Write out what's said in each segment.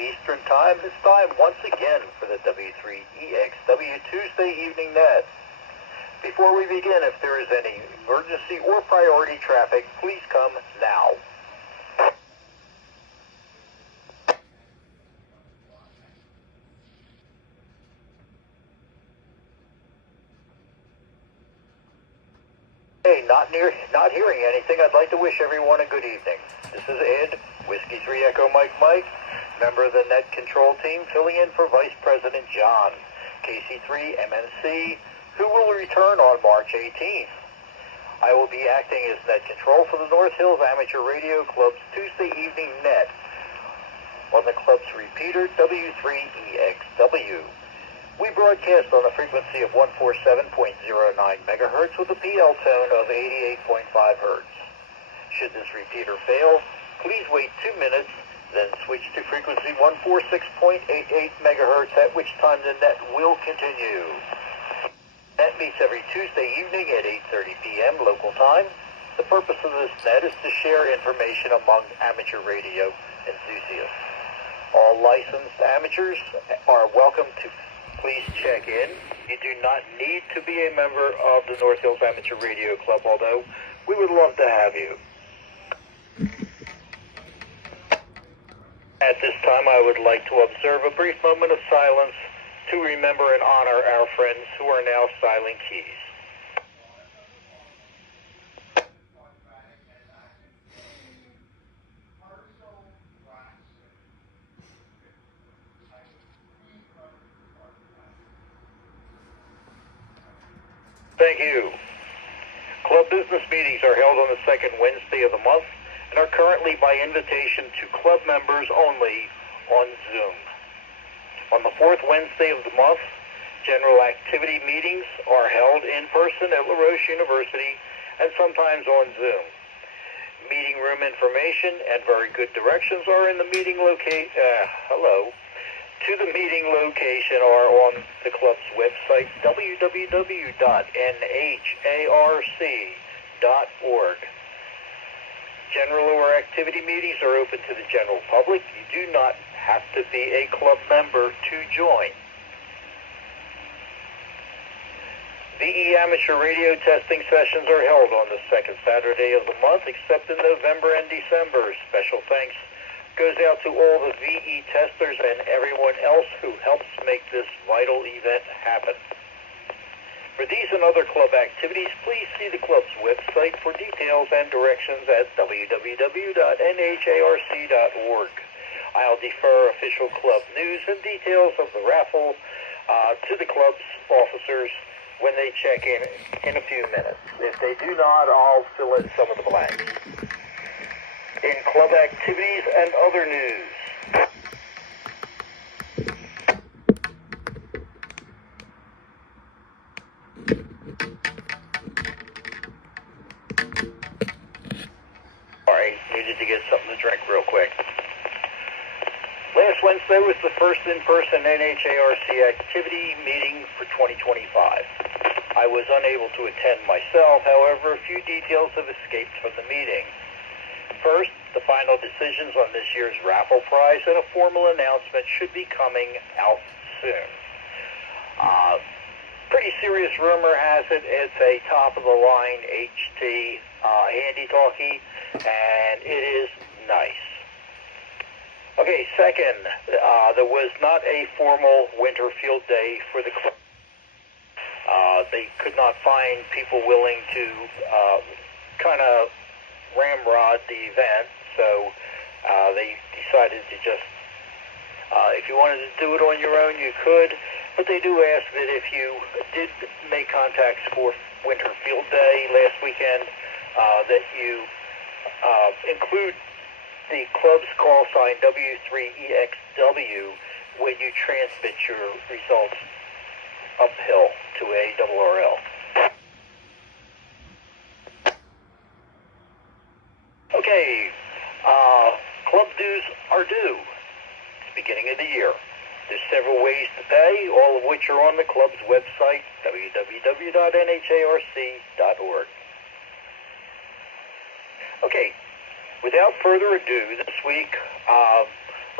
Eastern Time. It's time once again for the W3EXW Tuesday Evening Net. Before we begin, if there is any emergency or priority traffic, please come now. Hey, not hearing anything. I'd like to wish everyone a good evening. This is Ed, Whiskey 3 Echo Mike, member of the Net Control Team, filling in for Vice President John, KC3 MNC, who will return on March 18th. I will be acting as Net Control for the North Hills Amateur Radio Club's Tuesday Evening Net on the club's repeater W3EXW. We broadcast on a frequency of 147.09 megahertz with a PL tone of 88.5 hertz. Should this repeater fail, please wait 2 minutes, then switch to frequency 146.88 megahertz, at which time the net will continue. Net meets every Tuesday evening at 8:30 p.m. local time. The purpose of this net is to share information among amateur radio enthusiasts. All licensed amateurs are welcome to please check in. You do not need to be a member of the North Hills Amateur Radio Club, although we would love to have you. At this time, I would like to observe a brief moment of silence to remember and honor our friends who are now silent keys. Thank you. Club business meetings are held on the second Wednesday of the month and are currently by invitation to club members only on Zoom. On the fourth Wednesday of the month, general activity meetings are held in person at LaRoche University and sometimes on Zoom. Meeting room information and very good directions are in the meeting to the meeting location are on the club's website, www.NHARC.org. General or activity meetings are open to the general public. You do not have to be a club member to join. VE amateur radio testing sessions are held on the second Saturday of the month, except in November and December. Special thanks goes out to all the VE testers and everyone else who helps make this vital event happen. For these and other club activities, please see the club's website for details and directions at www.nharc.org. I'll defer official club news and details of the raffle to the club's officers when they check in a few minutes. If they do not, I'll fill in some of the blanks. In club activities and other news. Sorry, needed to get something to drink real quick. Last Wednesday was the first in-person NHARC activity meeting for 2025. I was unable to attend myself, however, a few details have escaped from the meeting. First, the final decisions on this year's raffle prize and a formal announcement should be coming out soon. Pretty serious rumor has it it's a top-of-the-line HT handy-talkie, and it is nice. Okay, second, there was not a formal winter field day for the club. They could not find people willing to kind of ramrod the event, so they decided to just, if you wanted to do it on your own, you could, but they do ask that if you did make contacts for Winter Field Day last weekend, that you include the club's call sign W3EXW when you transmit your results uphill to ARRL. Okay, club dues are due. It's the beginning of the year. There's several ways to pay, all of which are on the club's website, www.nharc.org. Okay, without further ado, this week,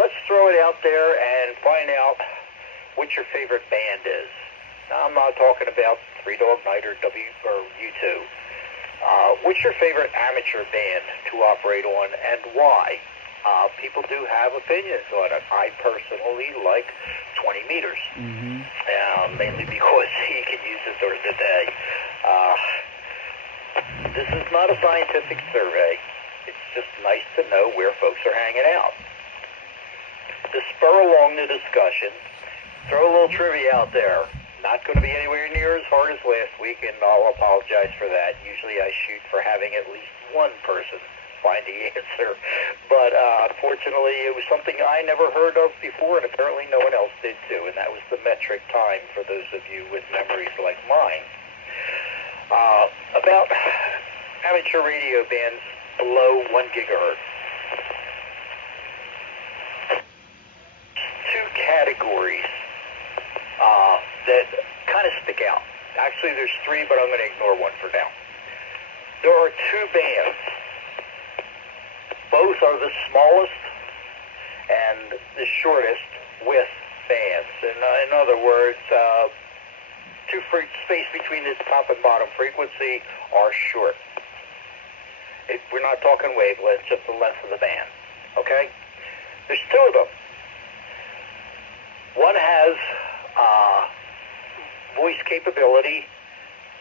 let's throw it out there and find out what your favorite band is. Now, I'm not talking about Three Dog Night or U2. What's your favorite amateur band to operate on, and why? People do have opinions on it. I personally like 20 meters, mainly because you can use it during the day. This is not a scientific survey. It's just nice to know where folks are hanging out. To spur along the discussion, throw a little trivia out there. Not going to be anywhere near as hard as last week, and I'll apologize for that. Usually I shoot for having at least one person find the answer. But unfortunately, it was something I never heard of before, and apparently no one else did too, and that was the metric time for those of you with memories like mine. About amateur radio bands below 1 gigahertz. Two categories that kind of stick out. Actually, there's three, but I'm going to ignore one for now. There are two bands. Both are the smallest and the shortest with bands. In other words, space between the top and bottom frequency are short. We're not talking wavelength, just the length of the band. Okay? There's two of them. One has voice capability,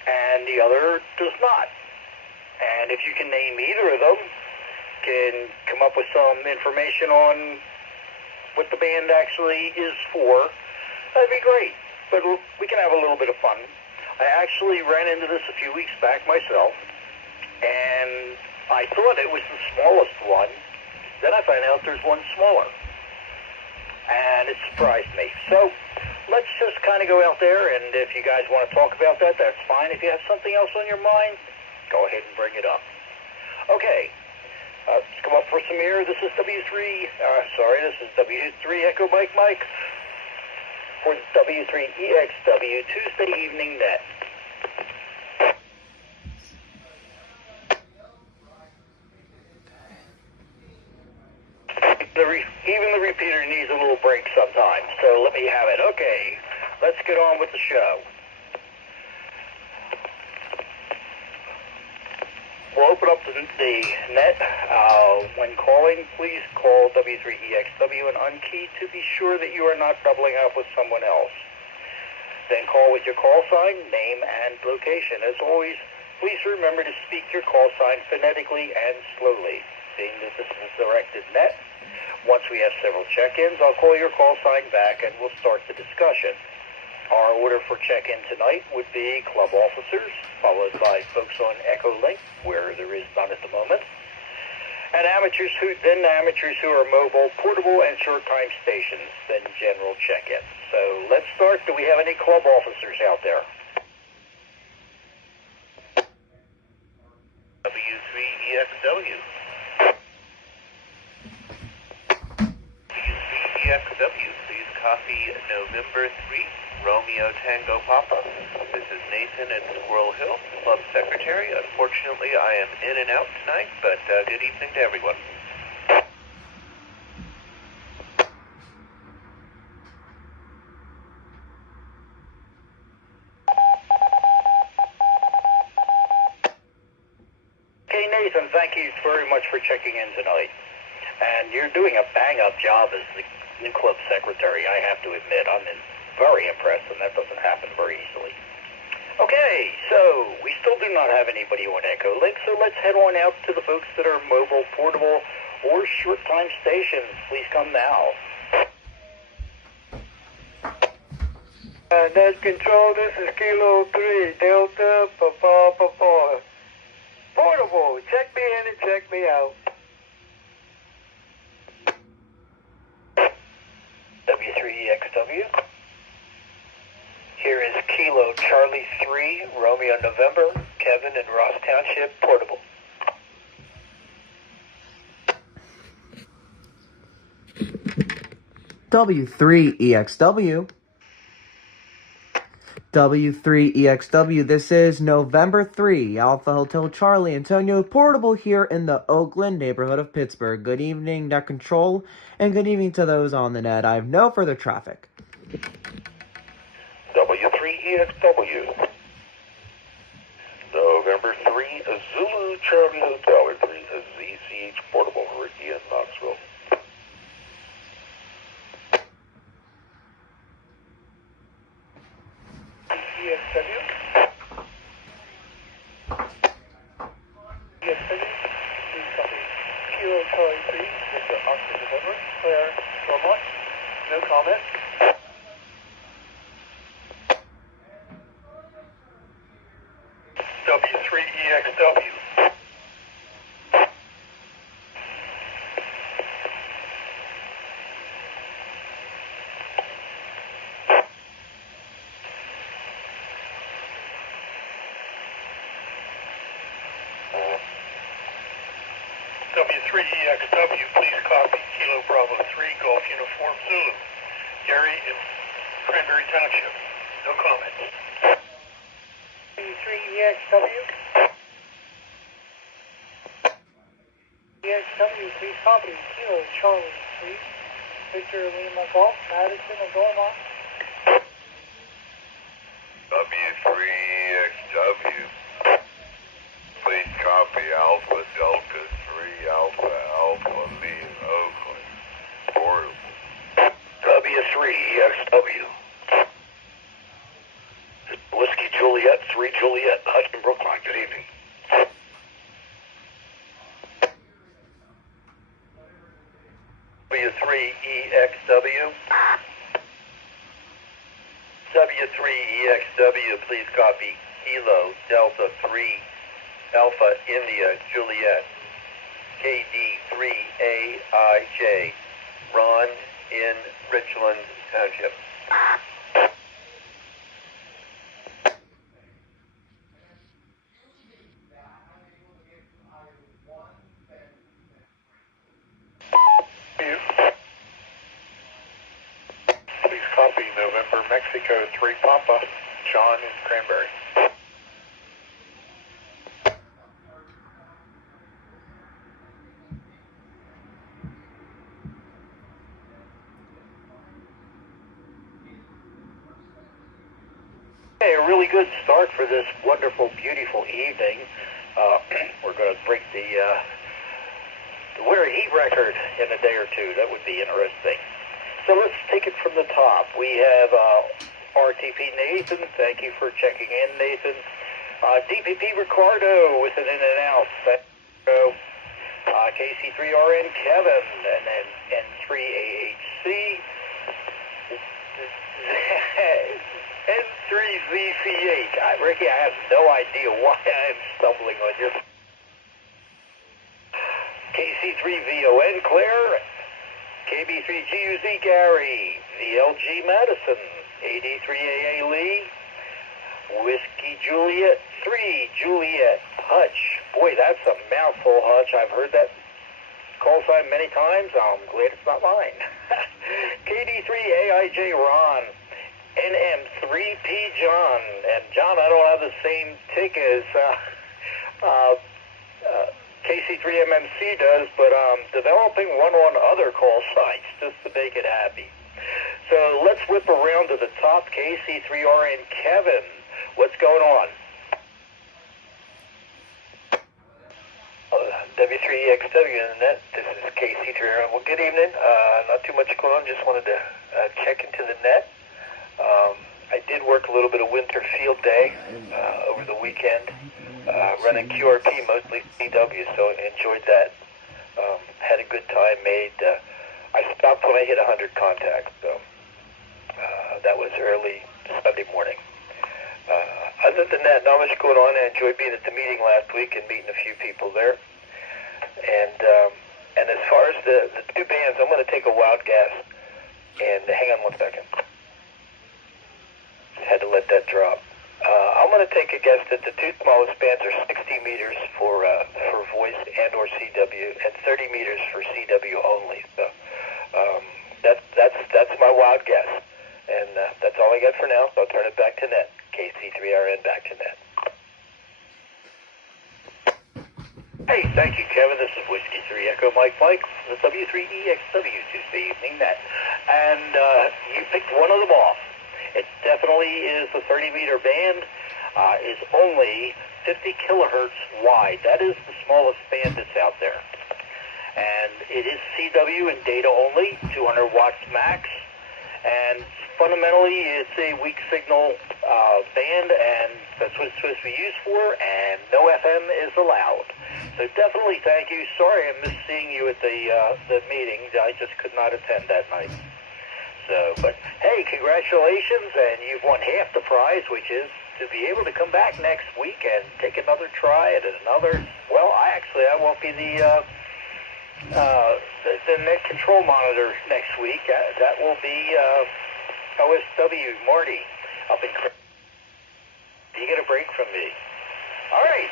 and the other does not. And if you can name either of them, can come up with some information on what the band actually is for, that'd be great. But we can have a little bit of fun. I actually ran into this a few weeks back myself, and I thought it was the smallest one. Then I found out there's one smaller, and it surprised me. So let's just kind of go out there, and if you guys want to talk about that, that's fine. If you have something else on your mind, go ahead and bring it up. Okay, let's come up for some air. This is this is W3 Echo Mike Mike for W3EXW Tuesday Evening Net. Even the repeater needs a little break sometimes, so let me have it. Okay, let's get on with the show. We'll open up the net. When calling, please call W3EXW and unkey to be sure that you are not doubling up with someone else. Then call with your call sign, name, and location. As always, please remember to speak your call sign phonetically and slowly. Being that this is a directed net, once we have several check-ins, I'll call your call sign back and we'll start the discussion. Our order for check-in tonight would be club officers, followed by folks on Echo Link, where there is none at the moment, and amateurs who are mobile, portable, and short-time stations, then general check-in. So let's start. Do we have any club officers out there? W3EXW. W3EXW, please copy November 3, Romeo Tango Papa. This is Nathan at Squirrel Hill, Club Secretary. Unfortunately, I am in and out tonight, but good evening to everyone. Okay, Nathan, thank you very much for checking in tonight. And you're doing a bang-up job as the new club secretary, I have to admit. I'm very impressed, and that doesn't happen very easily. Okay, so we still do not have anybody on Echo Link, so let's head on out to the folks that are mobile, portable, or short-time stations. Please come now. Net Control, this is Kilo 3, Delta, Papa. Portable, check me in and check me out. W3EXW. Here is Kilo Charlie 3, Romeo November, Kevin in Ross Township, portable. W3EXW. W3EXW, this is November 3, Alpha Hotel Charlie, Antonio Portable here in the Oakland neighborhood of Pittsburgh. Good evening, Net Control, and good evening to those on the net. I have no further traffic. W3EXW, November 3, Zulu Charlie Hotel, 3 ZCH Portable, Ricky in Knoxville. EXW. EXW, please copy. Kilo Charlie 3, Mr. Austin November, Claire, Vermont. No comment. W3EXW. W3EXW, please copy. Kilo Bravo 3, Golf Uniform Zulu. Gary in Cranberry Township. No comment. W3EXW. EXW, please copy. Kilo Charlie 3, Victor Lima Golf, Madison and Dormont. W3EXW, please copy Alpha Delta 3, Alpha Alpha Lee in Oakland, Portable. W3EXW, Whiskey Juliet 3 Juliet, Hudson, Brookline. Good evening. W3EXW. W3EXW, please copy. Kilo Delta 3 Alpha India Juliet. KD3AIJ. Ron in Richland Township. Please copy November Mexico 3 Papa, John in Cranberry. Hey, a really good start for this wonderful, beautiful evening. We're going to break the winter heat record in a day or two. That would be interesting. So let's take it from the top. We have RTP Nathan. Thank you for checking in, Nathan. DPP Ricardo with an in and out. Thank you. KC3RN Kevin, and then N3AHC. N3VC8. Ricky, I have no idea why I am stumbling on your... KC3VON Claire. KB3GUZ Gary. VLG Madison. AD3AA Lee. Whiskey Juliet 3 Juliet Hutch. Boy, that's a mouthful, Hutch. I've heard that call sign many times. I'm glad it's not mine. KD3AIJ Ron. NM3P John. And John, I don't have the same tick as KC3MMC does, but I'm developing one on other call sites just to make it happy. So let's whip around to the top. KC3RN Kevin, what's going on? W3EXW in the net. This is KC3RN. Well, good evening. Not too much going on. Just wanted to check into the net. I did work a little bit of winter field day over the weekend, running QRP, mostly CW, so enjoyed that. Had a good time. I stopped when I hit 100 contacts, so that was early Sunday morning. Other than that, not much going on. I enjoyed being at the meeting last week and meeting a few people there. And as far as the two bands, I'm going to take a wild guess. And hang on one second. Had to let that drop. I'm going to take a guess that the two smallest bands are 60 meters for voice and or CW, and 30 meters for CW only. So that's my wild guess, and that's all I got for now. So I'll turn it back to Net. KC3RN back to net. Hey, thank you, Kevin. This is Whiskey 3 Echo Mike from the W3EXW Tuesday evening net. And you picked one of them off. It definitely is the 30-meter band. Is only 50 kilohertz wide. That is the smallest band that's out there. And it is CW and data only, 200 watts max. And fundamentally, it's a weak signal band, and that's what it's supposed to be used for, and no FM is allowed. So definitely thank you. Sorry I missed seeing you at the meeting. I just could not attend that night. So, but hey, congratulations, and you've won half the prize, which is to be able to come back next week and take another try at another. Well, I won't be the net control monitor next week. That will be OSW Marty up in. You get a break from me. All right.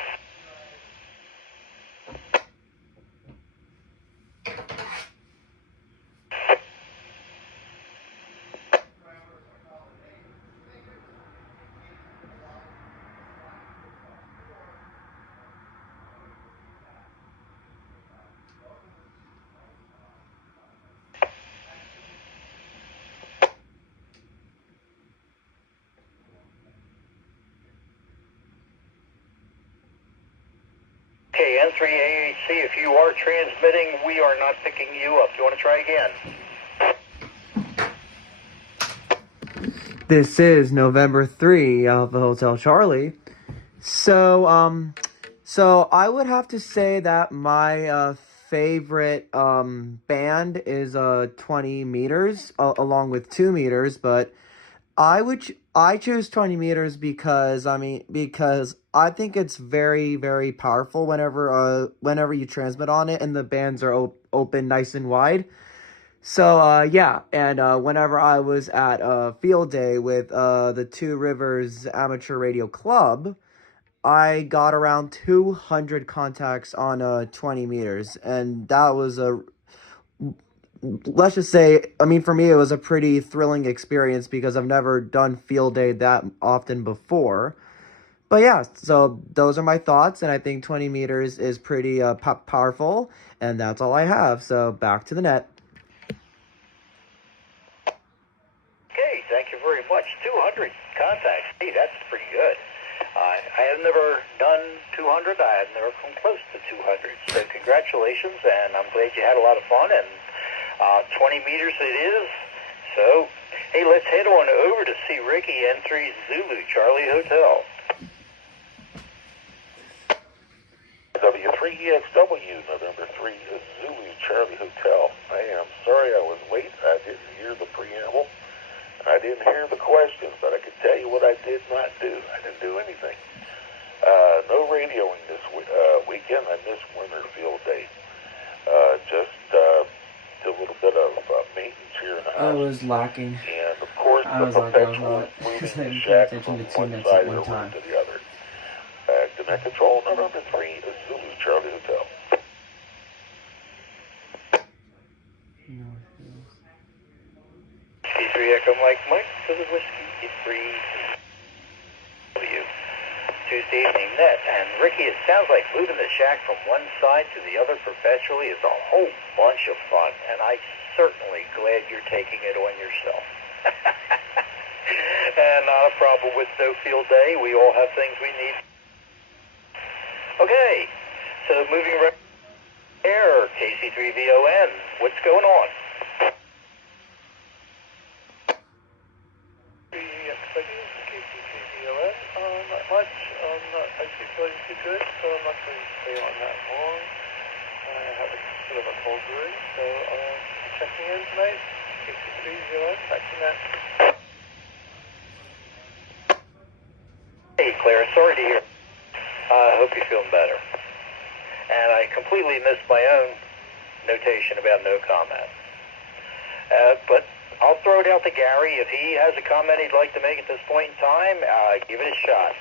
Okay, N3AHC, if you are transmitting, we are not picking you up. Do you want to try again? This is November 3 Alpha Hotel Charlie. So I would have to say that my favorite band is 20 meters along with 2 meters, but I choose 20 meters because I think it's very, very powerful whenever you transmit on it and the bands are open nice and wide. So yeah, and whenever I was at field day with the Two Rivers Amateur Radio Club, I got around 200 contacts on 20 meters, and that was let's just say, for me, it was a pretty thrilling experience because I've never done field day that often before. But yeah, so those are my thoughts, and I think 20 meters is pretty powerful, and that's all I have. So back to the net. Okay, thank you very much. 200 contacts. Hey, that's pretty good. I have never done 200. I have never come close to 200. So congratulations, and I'm glad you had a lot of fun, and 20 meters it is. So, hey, let's head on over to see Ricky, N3 Zulu, Charlie Hotel. W3EXW, November 3, Zulu, Charlie Hotel. I am sorry I was late. I didn't hear the preamble. I didn't hear the questions, but I can tell you what I did not do. I didn't do anything. No radioing this weekend. I missed winter field day. Just a little bit of maintenance here in the house. I was lacking. And of course, I the was like, perpetual moving the shack from one side of the room to the other. Back to net control, November 3, Zulu, Charlie Hotel. C3 Echo Mike, this is Whiskey 3 W. Tuesday evening net. And Ricky, it sounds like moving the shack from one side to the other perpetually is a whole bunch of fun, and I'm certainly glad you're taking it on yourself. And not a problem with no field day. We all have things we need. Okay, so moving right there, KC3VON, what's going on? Not much. I'm not actually feeling too good, so I'm not going to stay on that long. I have a bit of a cold room, so checking in tonight. KC3 back to that. Hey, Claire, sorry to hear. I hope you're feeling better. And I completely missed my own notation about no comment. But I'll throw it out to Gary. If he has a comment he'd like to make at this point in time, give it a shot.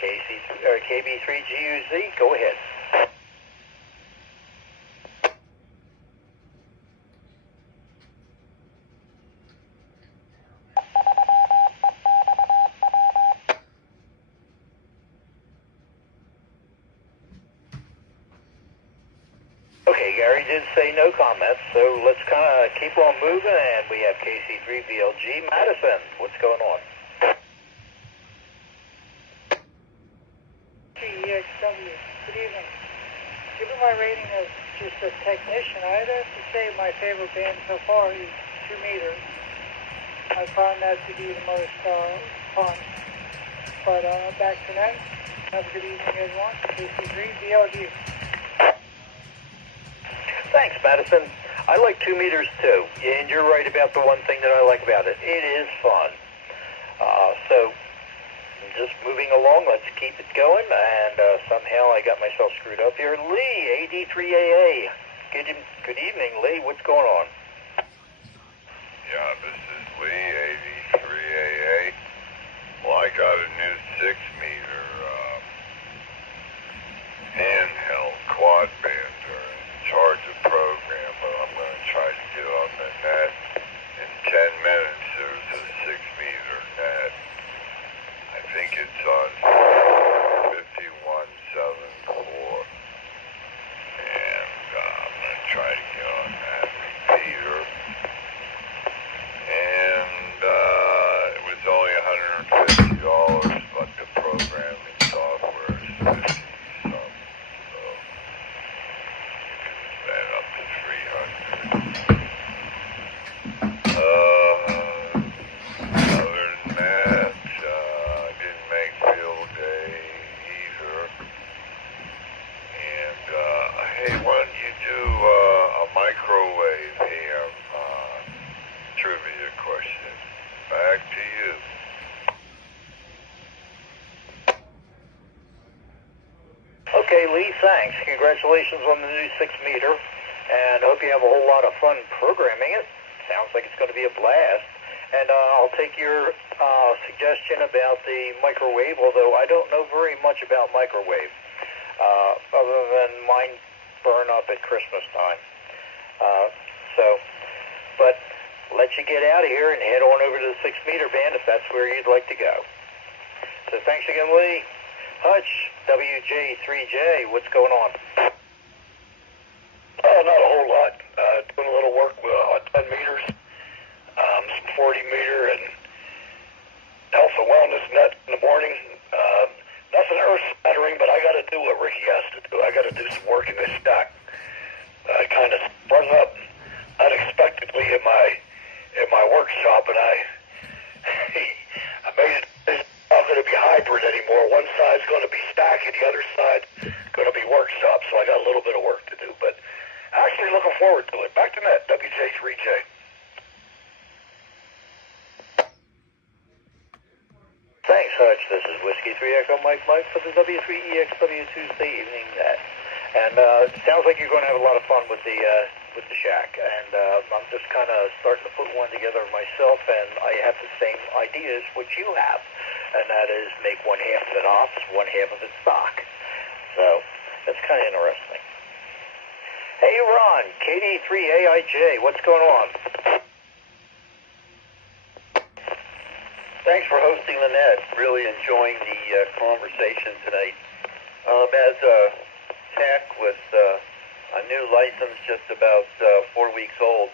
KB3GUZ, go ahead. Gary did say no comments, so let's kind of keep on moving, and we have KC3VLG. Madison, what's going on? EXW, good evening. Given my rating as just a technician, I'd have to say my favorite band so far is 2 Meters. I found that to be the most fun. But back to that. Have a good evening, everyone. KC3VLG. Thanks, Madison. I like 2 Meters too, and you're right about the one thing that I like about it. It is fun. So, just moving along, let's keep it going, and somehow I got myself screwed up here. Lee, AD3AA. Good evening, Lee. What's going on? Yeah, this is Lee, AD3AA. Well, I got a new 6-meter handheld quad bander in charge of program, but I'm going to try to get on the net in 10 minutes. There's a 6-meter net. I think it's on 5174. And I'm going to try to get on that repeater. And it was only $150, but the programming software is 50 something. So then up to 300. Other than that, I didn't make field day either. And hey, why don't you do a microwave ham trivia question? Back to you. Okay, Lee, thanks. Congratulations on the new 6-meter, and hope you have a whole lot of fun programming it. Sounds like it's going to be a blast. And I'll take your suggestion about the microwave, although I don't know very much about microwave, other than mine burn up at Christmas time. But let you get out of here and head on over to the 6-meter band if that's where you'd like to go. So thanks again, Lee. Hutch, WJ3J, what's going on? Oh, not a whole lot. Doing a little work on 10 meters, some 40 meter and health and wellness net in the morning. Nothing earth shattering, but I got to do what Ricky has to do. I got to do some work in this stack. I kind of sprung up unexpectedly in my workshop, and I made it. It's not going to be hybrid anymore. One side's going to be stack, and the other side going to be workshop. So I got a little bit of work to do, but actually looking forward to it. Back to net, WJ3J. Thanks, Hutch. This is Whiskey 3 Echo Mike for the W3EXW Tuesday evening net. And it sounds like you're going to have a lot of fun with the shack. And I'm just kind of starting to put one together myself, and I have the same ideas which you have. And that is make one half of it ops, one half of it stock. So that's kind of interesting. Hey, Ron, KD3AIJ, what's going on? Thanks for hosting the net. Really enjoying the conversation tonight. As a tech with a new license just about 4 weeks old,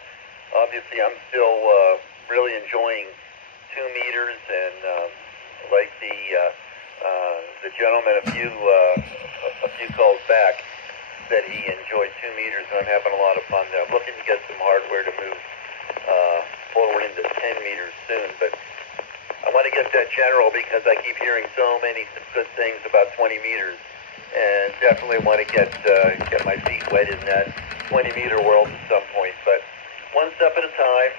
obviously I'm still really enjoying 2 meters, and like the gentleman a few calls back said he enjoyed 2 meters, and I'm having a lot of fun there. I'm looking to get some hardware to move forward into 10 meters soon, but I want to get that general because I keep hearing so many good things about 20 meters, and definitely want to get my feet wet in that 20-meter world at some point. But one step at a time.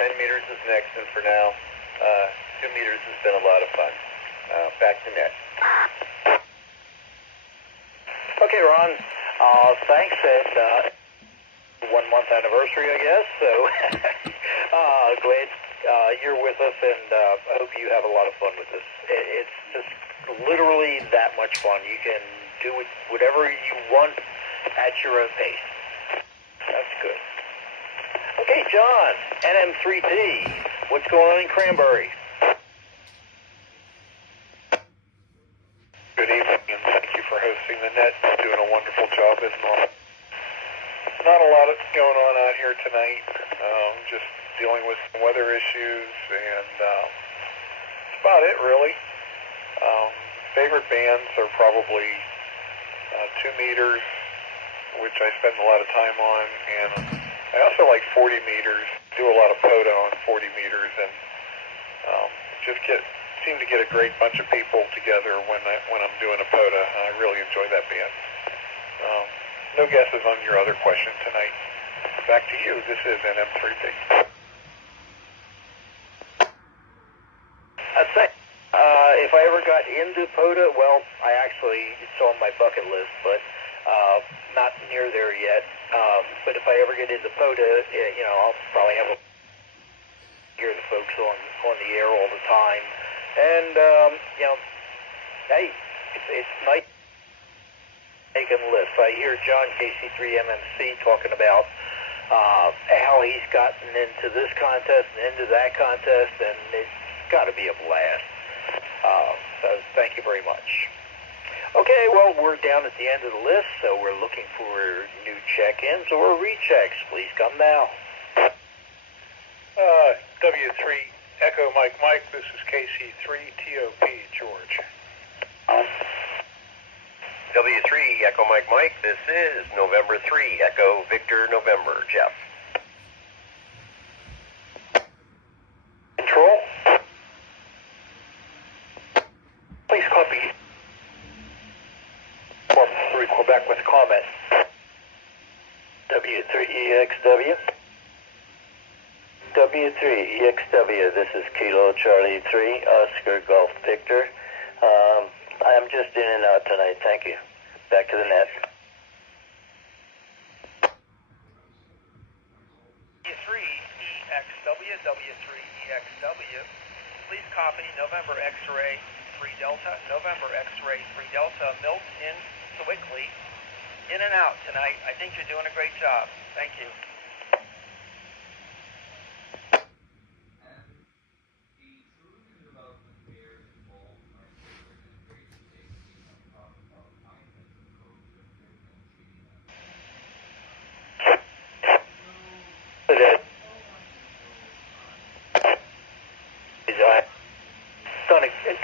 10 meters is next, and for now, 2 meters has been a lot of fun. Back to net. Okay, Ron. Thanks. And 1 month anniversary, I guess. So glad you're with us, and I hope you have a lot of fun with this. It's just literally that much fun. You can do it whatever you want at your own pace. That's good. Okay, John, NM3T, what's going on in Cranberry? Good evening, and thank you for hosting the net. Doing a wonderful job as normal. not a lot going on out here tonight. Just dealing with some weather issues, and that's about it, really. Favorite bands are probably 2 meters, which I spend a lot of time on, and I also like 40 meters. Do a lot of POTA on 40 meters, and seem to get a great bunch of people together when I'm doing a POTA. I really enjoy that band. No guesses on your other question tonight. Back to you. This is NM3P. I'd say if I ever got into POTA, well, it's on my bucket list, but not near there yet. But if I ever get into POTA, I'll probably have hear the folks on the air all the time. And, hey, it's nice making lists. I hear John KC3MMC talking about how he's gotten into this contest and into that contest, and it's got to be a blast. So thank you very much. Okay, well, we're down at the end of the list, so we're looking for new check-ins or rechecks. Please come now. W3 Echo Mike, this is KC3 TOP George. W3 Echo Mike, this is November 3 Echo Victor November Jeff. Control. Please copy. Form 3 Quebec with comment. W3EXW. W3EXW, this is Kilo Charlie 3, Oscar Golf Victor. I'm just in and out tonight, thank you. Back to the net. W3EXW, please copy November X-ray 3 Delta, November X-ray 3 Delta, Milton in Sewickley. In and out tonight. I think you're doing a great job. Thank you.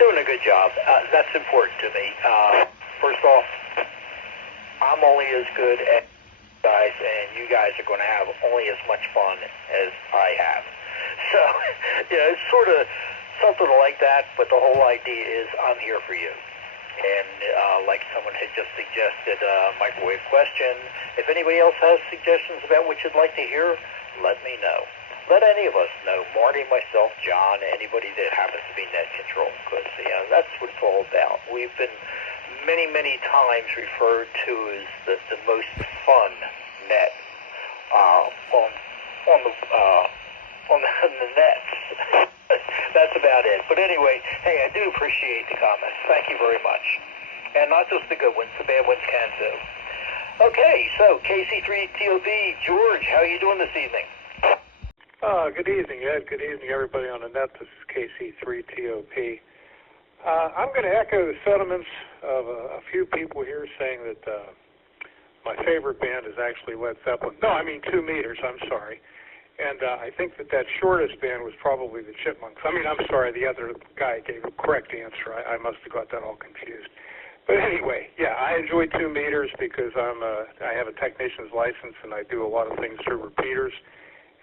Doing a good job. That's important to me. First off, I'm only as good as guys, and you guys are going to have only as much fun as I have. So, it's sort of something like that, but the whole idea is I'm here for you. And like someone had just suggested, microwave question, if anybody else has suggestions about what you'd like to hear, let me know. Let any of us know, Marty, myself, John, anybody that happens to be net control, because that's what it's all about. We've been many, many times referred to as the most fun net on the nets. That's about it. But anyway, hey, I do appreciate the comments. Thank you very much. And not just the good ones, the bad ones can too. Okay, so KC3TOB, George, how are you doing this evening? Good evening, Ed. Good evening, everybody on the net. This is KC3TOP. I'm going to echo the sentiments of a few people here saying that my favorite band is actually Led Zeppelin. No, I mean 2 meters, I'm sorry. And I think that shortest band was probably the Chipmunks. I mean, I'm sorry, the other guy gave a correct answer. I must have got that all confused. But anyway, yeah, I enjoy 2 meters because I have a technician's license and I do a lot of things through repeaters.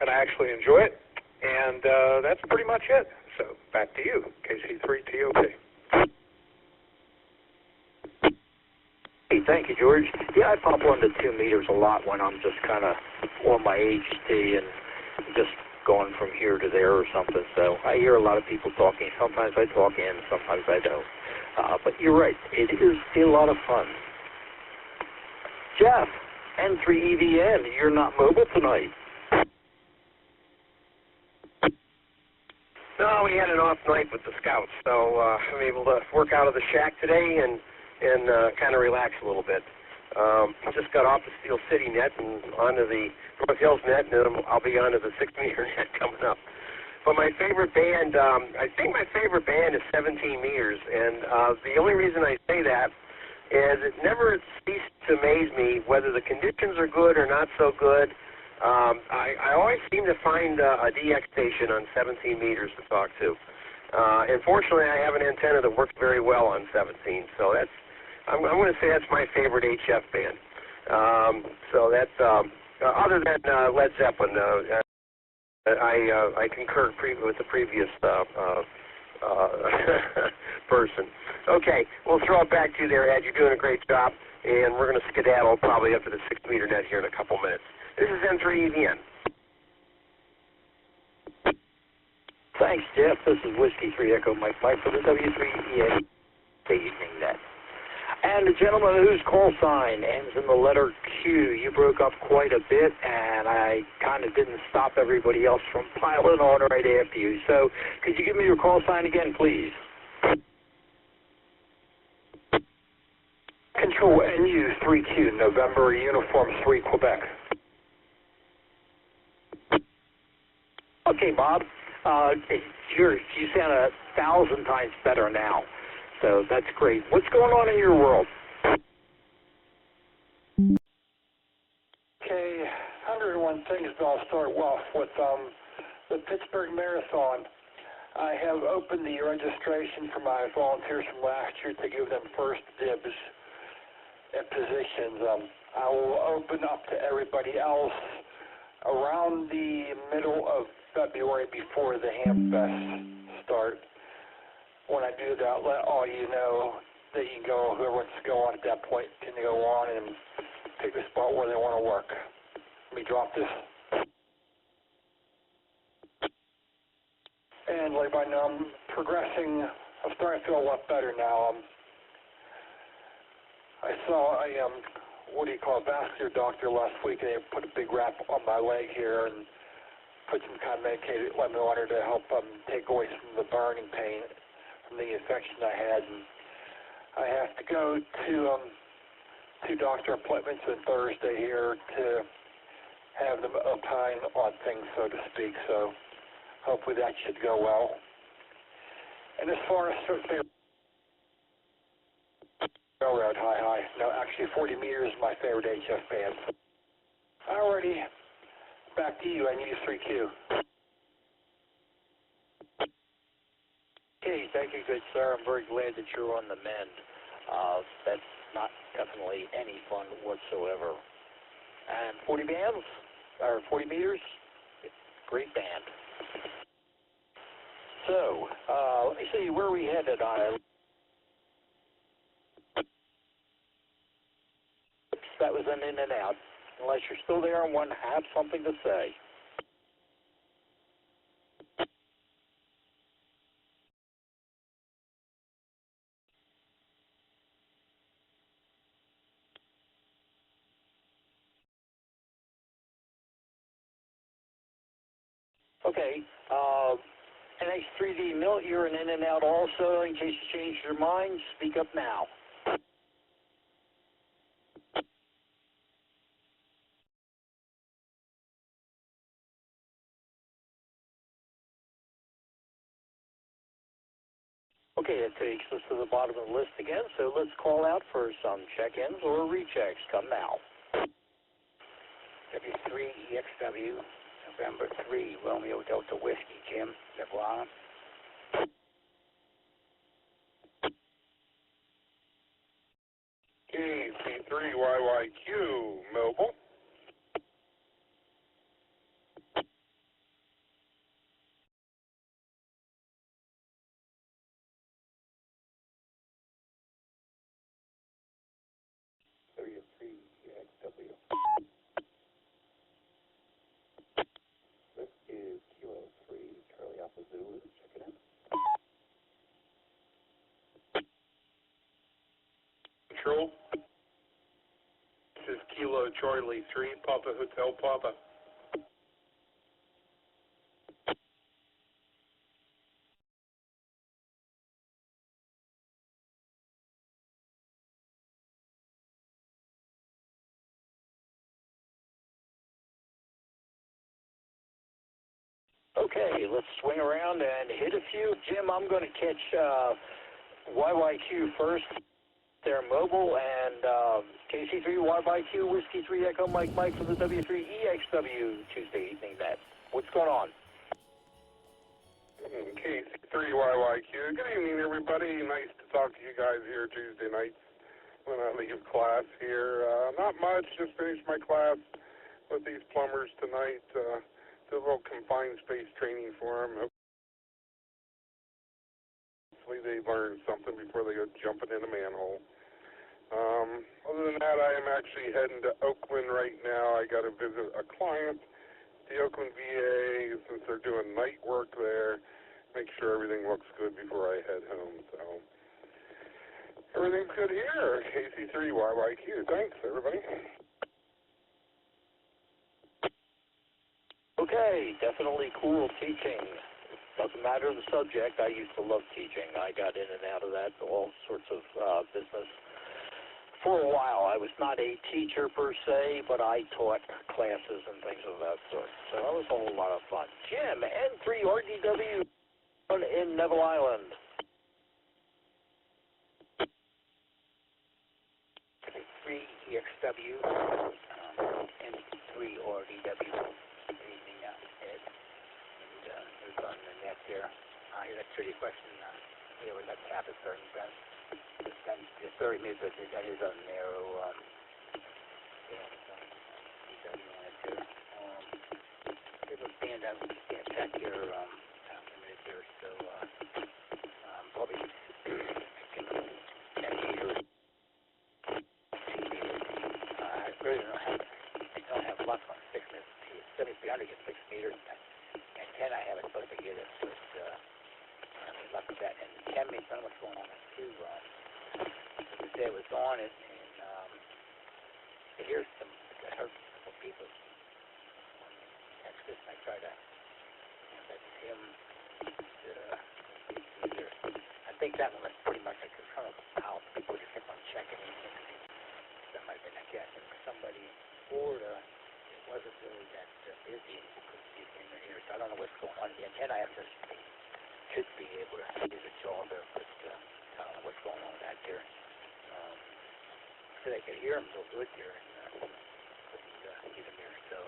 And I actually enjoy it, and that's pretty much it. So, back to you, KC3TOP. Hey, thank you, George. Yeah, I pop on the 2 meters a lot when I'm just kind of on my HT and just going from here to there or something. So, I hear a lot of people talking. Sometimes I talk in, sometimes I don't. But you're right, it is a lot of fun. Jeff, N3EVN, you're not mobile tonight. No, we had an off night with the scouts, so I'm able to work out of the shack today and kind of relax a little bit. Just got off the Steel City net and onto the North Hills net, and then I'll be onto the 6-meter net coming up. But my favorite band, I think my favorite band is 17 meters, and the only reason I say that And it never ceased to amaze me whether the conditions are good or not so good. I always seem to find a DX station on 17 meters to talk to. Unfortunately, I have an antenna that works very well on 17, so I'm going to say that's my favorite HF band. So that's other than Led Zeppelin. I concur with the previous person. Okay, we'll throw it back to you there, Ed. You're doing a great job, and we're going to skedaddle probably up to the 6-meter net here in a couple minutes. This is N3EVN. Thanks, Jeff. This is Whiskey 3 Echo Mike for the W3EA evening net. And the gentleman whose call sign ends in the letter Q, you broke up quite a bit, and I kind of didn't stop everybody else from piling on right after you. So could you give me your call sign again, please? Control NU3Q, November, Uniform 3, Quebec. Okay, Bob. You sound 1,000 times better now. So that's great. What's going on in your world? Okay, 101 things, but I'll start off with the Pittsburgh Marathon. I have opened the registration for my volunteers from last year to give them first dibs at positions. I will open up to everybody else around the middle of February before the Hamfest start. When I do that, I'll let all you know that you can go, whoever wants to go on at that point can go on and pick a spot where they want to work. Let me drop this. And like I know, I'm progressing. I'm starting to feel a lot better now. I saw a, a vascular doctor last week, and they put a big wrap on my leg here and put some kind of medicated lemon water to help take away some of the burning pain from the infection I had. And I have to go to 2 doctor appointments on Thursday here to have them opine on things, so to speak. So hopefully that should go well. And as far as railroad, hi. No, actually 40 meters is my favorite HF band. Alrighty, back to you, NU3Q. Okay, thank you, good sir. I'm very glad that you're on the mend. That's not definitely any fun whatsoever. And 40 bands, or 40 meters, great band. So, let me see, where are we headed on? That was an in and out. Unless you're still there and want to have something to say. Okay, NH3D Milt, you're an in and out also. In case you change your mind, speak up now. Okay, that takes us to the bottom of the list again, so let's call out for some check-ins or rechecks. Come now. W3EXW, November 3, Romeo Delta Whiskey, Jim, Leblon. KC3YYQ, Mobile. W3EXW. This is Kilo 3, Charlie Alpha Zulu. Check it out. Control. This is Kilo Charlie 3, Papa Hotel Papa. Okay, let's swing around and hit a few. Jim, I'm going to catch YYQ first. There Mobile and KC3YYQ Whiskey 3 Echo Mike for the W3EXW Tuesday evening net. What's going on? KC3YYQ. Good evening, everybody. Nice to talk to you guys here Tuesday nights when I leave class here. Not much. Just finished my class with these plumbers tonight. Did a little confined space training for them. Hopefully they learn something before they go jumping in a manhole. Other than that, I am actually heading to Oakland right now. I got to visit a client, the Oakland VA, since they're doing night work there. Make sure everything looks good before I head home. So everything's good here. KC3YYQ. Thanks, everybody. Okay, definitely cool teaching. Doesn't matter the subject. I used to love teaching. I got in and out of that, all sorts of business. For a while, I was not a teacher per se, but I taught classes and things of that sort. So that was a whole lot of fun. Jim, N3RDW in Neville Island. N3EXW, N3RDW. Ed. And who's on the net there? That's a tricky question. Here we got Tapper starting best. It's 30 minutes, but that is a narrow. It was stand up. You can't check your minutes here, so probably I really don't have lots on 6 minutes. 7300 gets 6 meters. And 10 I haven't supposed to get it, but luck with that. And 10 minutes, I don't know what's going on with 2. The day was on it, and I hear I heard some people text this, and I tried to let him. I think that one was pretty much like kind of how people just kept on checking in. That might have been a guess. And for somebody in Florida, it wasn't really that busy. People couldn't get in there here, so I don't know what's going on. The antenna access should be able to do the job there, but I don't know what's going on with that there. So they could hear him so good there, and couldn't get him there. So,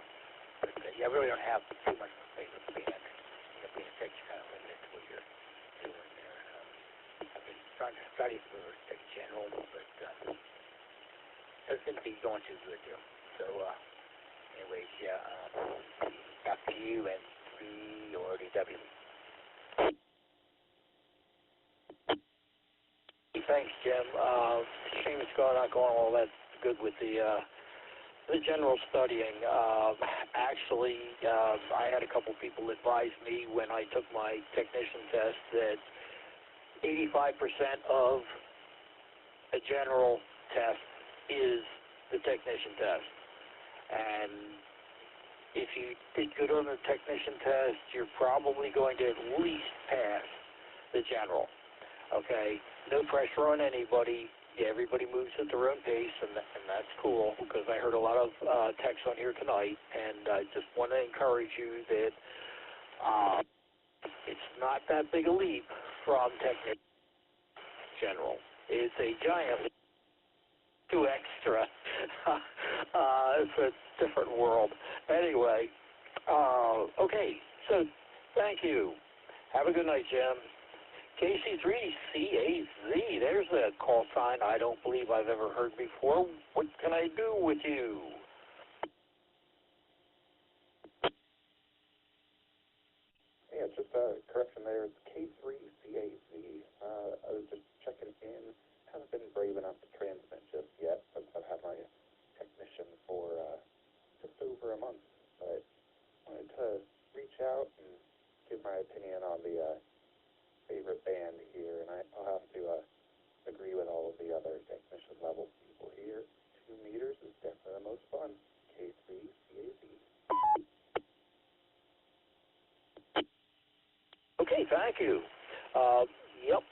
but yeah, I really don't have too much of a favorite band. Being a tech, kind of limited to what you're doing there. I've been trying to study for tech general, but doesn't seem to be going too good there. So, anyways, yeah, back to you and 3RDW. Thanks, Jim. Shame it's not going all that good with the general studying. Actually, I had a couple people advise me when I took my technician test that 85% of a general test is the technician test. And if you did good on the technician test, you're probably going to at least pass the general. Okay, no pressure on anybody. Yeah, everybody moves at their own pace, and that's cool, because I heard a lot of texts on here tonight, and I just want to encourage you that it's not that big a leap from technical general. It's a giant leap to extra. It's a different world. Anyway, okay, so thank you. Have a good night, Jim. KC3CAZ, there's a call sign I don't believe I've ever heard before. What can I do with you? Yeah, just a correction there. It's K3CAZ. I was just checking in. Haven't been brave enough to transmit just yet, since I've had my technician for just over a month. But wanted to reach out and give my opinion on the favorite band here, and I'll have to agree with all of the other technician level people here. 2 meters is definitely the most fun. K3CAZ. Okay, thank you. Yep,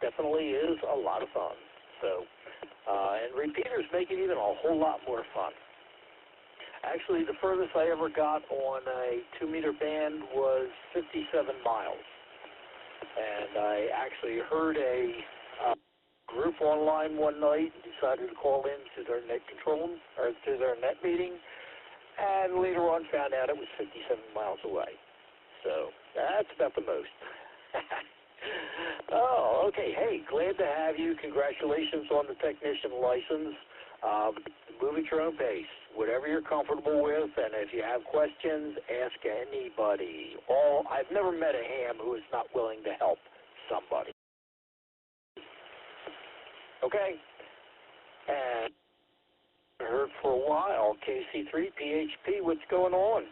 definitely is a lot of fun. So, and repeaters make it even a whole lot more fun. Actually, the furthest I ever got on a 2-meter band was 57 miles. And I actually heard a group online one night and decided to call in to their net control or to their net meeting, and later on found out it was 57 miles away. So that's about the most. Oh, okay. Hey, glad to have you. Congratulations on the technician license. Move at your own pace, whatever you're comfortable with, and if you have questions, ask anybody. I've never met a ham who is not willing to help somebody. Okay? And I heard for a while, KC3, PHP, what's going on?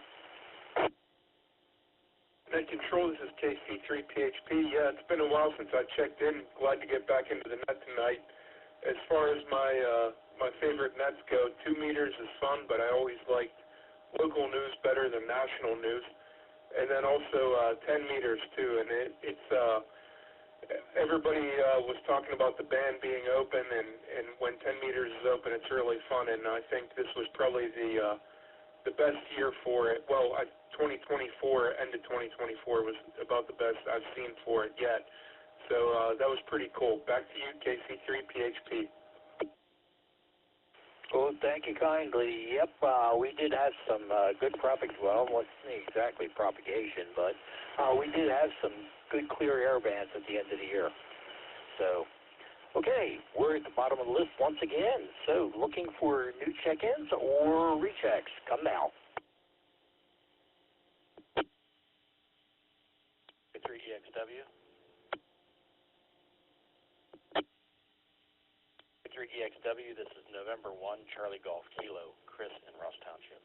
Net Control, this is KC3 PHP. Yeah, it's been a while since I checked in. Glad to get back into the net tonight. As far as my favorite nets go, 2 meters is fun, but I always liked local news better than national news. And then also 10 meters too. And it's everybody was talking about the band being open, and when 10 meters is open, it's really fun. And I think this was probably the best year for it. Well, 2024, end of 2024 was about the best I've seen for it yet. So that was pretty cool. Back to you, KC3 PHP. Well, thank you kindly. Yep, we did have some good well, it wasn't exactly propagation, but we did have some good clear air bands at the end of the year. So, okay, we're at the bottom of the list once again. So, looking for new check-ins or rechecks? Come now. 3EXW. 3EXW, this is November 1, Charlie Golf Kilo, Chris in Ross Township.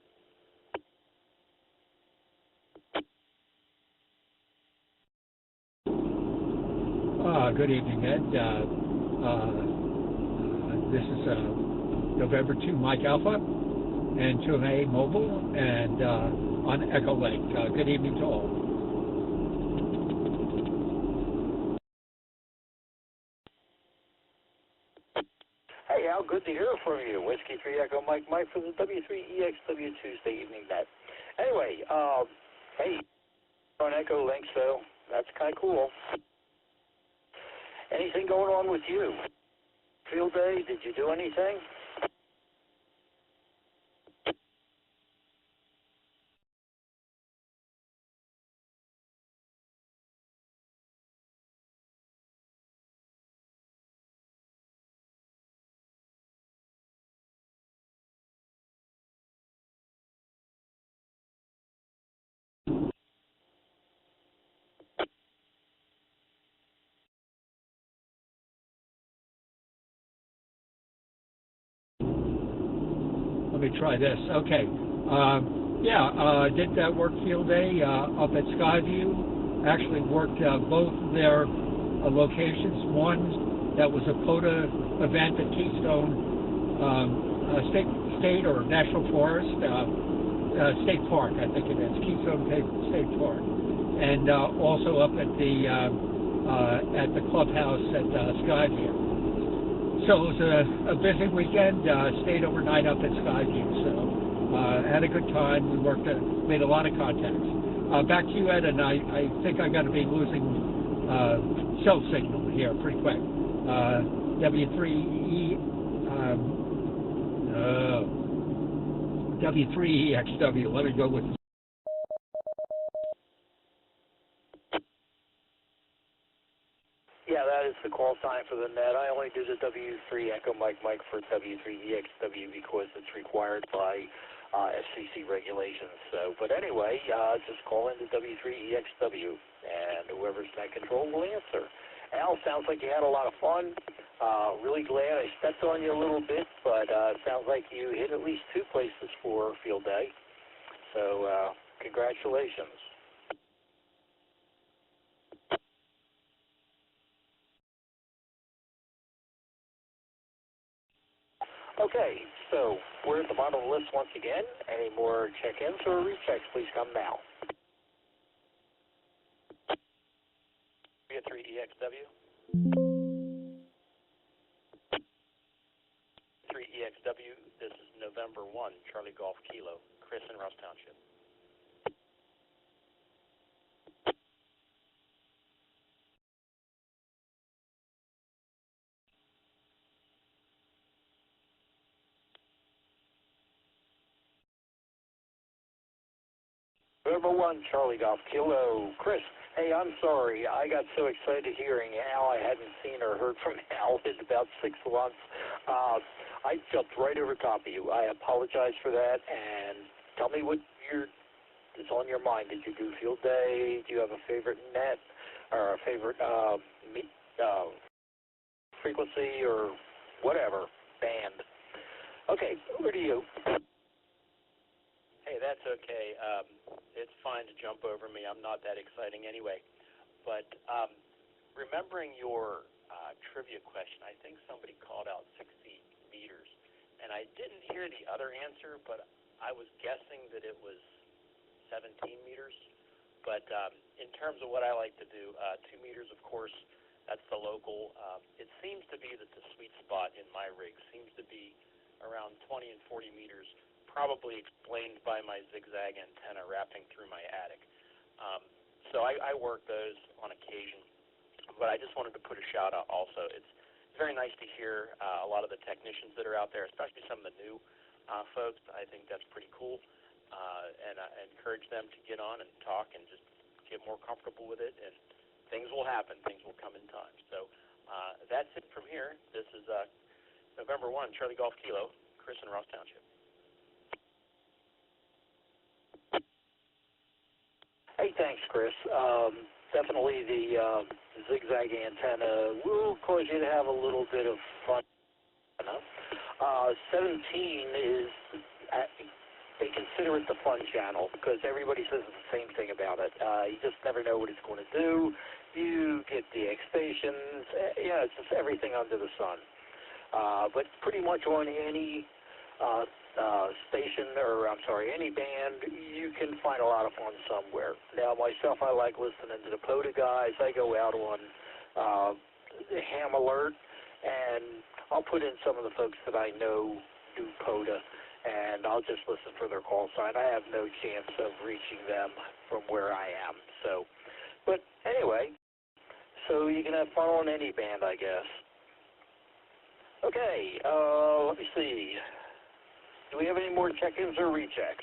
Good evening, Ed. This is November 2 Mike Alpha and 2MA Mobile and on Echo Lake. Good evening to all. Hey, Al, good to hear from you. Whiskey 3 Echo Mike for the W3EXW Tuesday evening net. Anyway, hey, on Echo Link, so that's kind of cool. Anything going on with you? Field day, did you do anything? Let me try this. Okay. Did that work field day up at Skyview. Actually worked both their locations. One that was a POTA event at Keystone State or National Forest, State Park, I think it is, Keystone State Park, and also up at the clubhouse at Skyview. So it was a busy weekend. Stayed overnight up at Skyview, so had a good time. We made a lot of contacts. Back to you, Ed, and I think I'm going to be losing cell signal here pretty quick. W3EXW. Let me go with. Yeah, that is the call sign for the net. I only do the W3 Echo Mike for W3EXW because it's required by FCC regulations. So, but anyway, just call into W3EXW, and whoever's net control will answer. Al, sounds like you had a lot of fun. Really glad I stepped on you a little bit, but sounds like you hit at least 2 places for field day. So, congratulations. Okay, so we're at the bottom of the list once again. Any more check-ins or rechecks, please come now. 3EXW. 3EXW, this is November 1, Charlie Golf Kilo, Chris in Ross Township. November 1, Charlie Golf Kilo. Chris, hey, I'm sorry. I got so excited hearing Al. I hadn't seen or heard from Al in about 6 months. I jumped right over top of you. I apologize for that, and tell me what is on your mind. Did you do field day? Do you have a favorite net or a favorite frequency or whatever band? Okay, over to you. Hey, that's okay. It's fine to jump over me. I'm not that exciting anyway. But remembering your trivia question, I think somebody called out 60 meters. And I didn't hear the other answer, but I was guessing that it was 17 meters. But in terms of what I like to do, 2 meters, of course, that's the local. It seems to be that the sweet spot in my rig seems to be around 20 and 40 meters, probably explained by my zigzag antenna wrapping through my attic. So I work those on occasion, but I just wanted to put a shout out also. It's very nice to hear a lot of the technicians that are out there, especially some of the new folks. I think that's pretty cool, and I encourage them to get on and talk and just get more comfortable with it, and things will happen. Things will come in time. So that's it from here. This is November 1, Charlie Golf Kilo, Chris in Ross Township. Hey, thanks, Chris. Definitely the zigzag antenna will cause you to have a little bit of fun. 17 is, they consider it the fun channel because everybody says the same thing about it. You just never know what it's going to do. You get DX stations. Yeah, it's just everything under the sun. But pretty much on any station, or I'm sorry, any band, you can find a lot of fun somewhere. Now, myself, I like listening to the POTA guys. I go out on Ham Alert, and I'll put in some of the folks that I know do POTA, and I'll just listen for their call sign. I have no chance of reaching them from where I am. So, but anyway, so you can have fun on any band, I guess. Okay, let me see. Do we have any more check-ins or rechecks?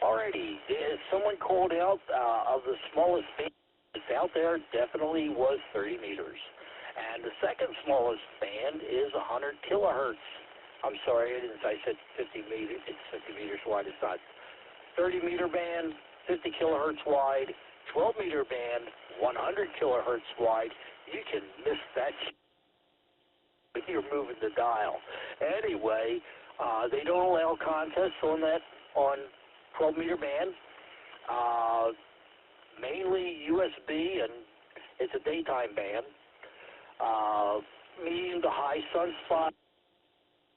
Alrighty, someone called out of the smallest band out there definitely was 30 meters. And the second smallest band is 100 kilohertz. I'm sorry, I said 50 meters. It's 50 meters wide. It's not. 30-meter band, 50 kilohertz wide. 12-meter band, 100 kilohertz wide. You can miss that if you're moving the dial. Anyway, they don't allow contests on that on 12-meter band. Mainly USB, and it's a daytime band. Medium to high sunspot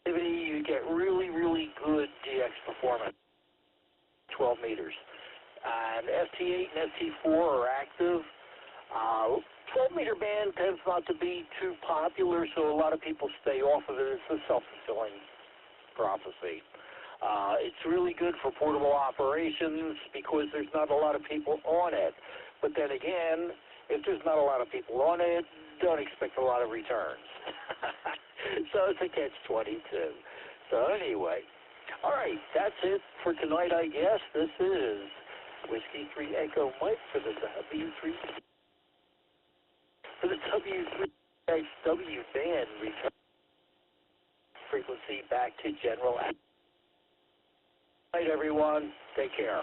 activity, you get really, really good DX performance. 12 meters. And FT8 and FT4 are active. 12-meter band tends not to be too popular, so a lot of people stay off of it. It's a self-fulfilling prophecy. It's really good for portable operations because there's not a lot of people on it. But then again, if there's not a lot of people on it, don't expect a lot of returns. So it's a catch-22. So anyway, all right, that's it for tonight, I guess. This is Whiskey 3 Echo Mike for the W3 band return frequency back to general. All right, everyone, take care.